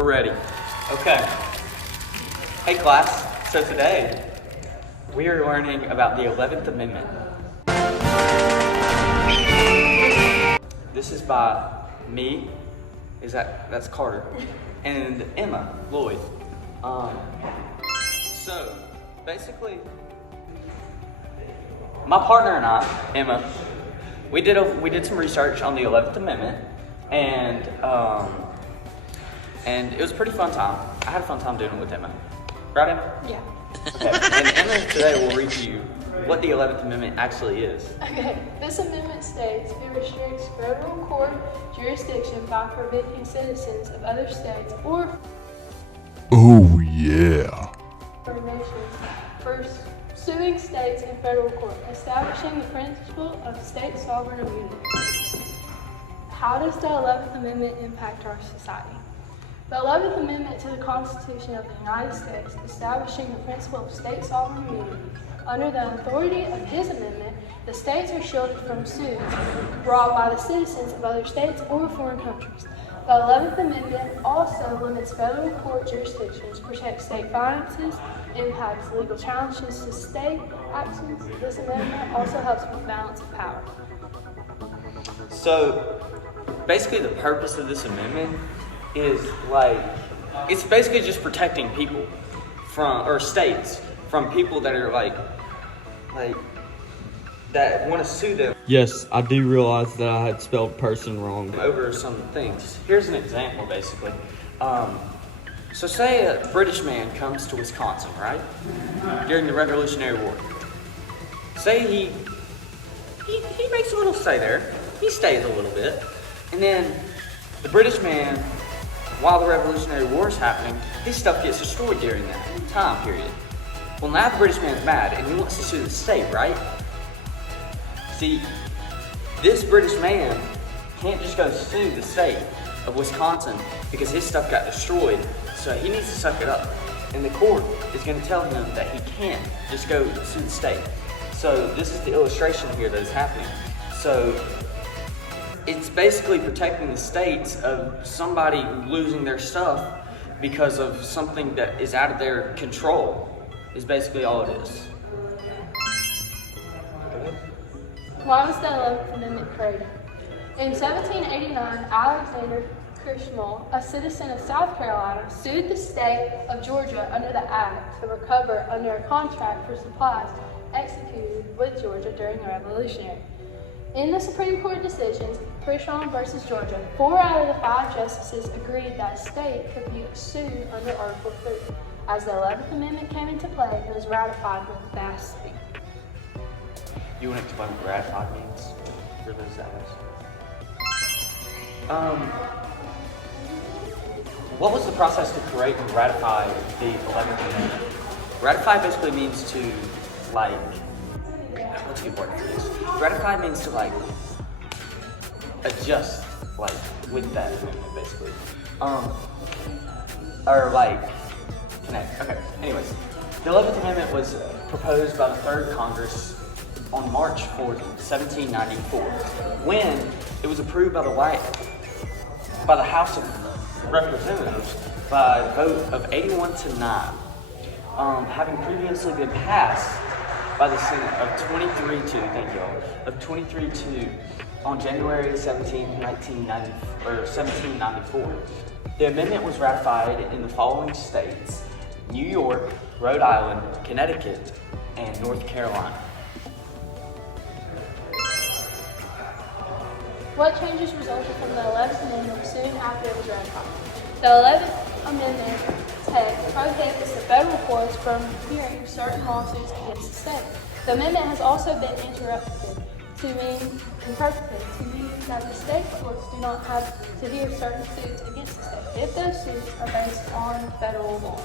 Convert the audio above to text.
We're ready. Okay. Hey class, so today we are learning about the 11th Amendment. This is by me, that's Carter, and Emma Lloyd. So basically, my partner and I, Emma, we did some research on the 11th Amendment, and it was a pretty fun time. I had a fun time doing it with Emma. Right, Emma? Yeah. Okay. And Emma today will read to you what the 11th Amendment actually is. Okay. This amendment states it restricts federal court jurisdiction by preventing citizens of other states or Oh yeah. foreign nations for suing states in federal court, establishing the principle of state sovereign immunity. How does the 11th Amendment impact our society? The 11th Amendment to the Constitution of the United States, establishing the principle of state sovereign immunity. Under the authority of this amendment, the states are shielded from suits brought by the citizens of other states or foreign countries. The 11th Amendment also limits federal court jurisdictions, protects state finances, impacts legal challenges to state actions. This amendment also helps with balance of power. So basically the purpose of this amendment is it's basically just protecting people or states from people that are that want to sue them. Yes, I do realize that I had spelled person wrong. Over some things. Here's an example, basically. So say a British man comes to Wisconsin, right? During the Revolutionary War. Say he makes a little stay there. He stays a little bit. And then the British man, while the Revolutionary War is happening, his stuff gets destroyed during that time period. Well, now the British man's mad and he wants to sue the state, right? See, this British man can't just go sue the state of Wisconsin because his stuff got destroyed, so he needs to suck it up. And the court is going to tell him that he can't just go sue the state. So this is the illustration here that is happening. So it's basically protecting the states of somebody losing their stuff because of something that is out of their control, is basically all it is. Why was the 11th Amendment created? In 1789, Alexander Crushmole, a citizen of South Carolina, sued the state of Georgia under the Act to recover under a contract for supplies executed with Georgia during the Revolutionary. In the Supreme Court decisions, Crushmole versus Georgia, 4 out of the 5 justices agreed that a state could be sued under Article 3. As the 11th Amendment came into play, it was ratified with vast speed. You want to explain what ratified means for those that What was the process to create and ratify the 11th Amendment? Ratify basically means to, what's a good word for this? Ratify means to, adjust, with that amendment, basically. Connect. Okay, anyways. The 11th Amendment was proposed by the 3rd Congress on March 4th, 1794, when it was approved by the House of Representatives by a vote of 81 to 9, having previously been passed by the Senate of 23-2 on January 17, 1794. The amendment was ratified in the following states: New York, Rhode Island, Connecticut, and North Carolina. What changes resulted from the 11th Amendment soon after it was ratified? The 11th Amendment text prohibits the federal courts from hearing certain lawsuits against the state. The amendment has also been interpreted to mean that the state courts do not have to hear certain suits against the state if those suits are based on federal law.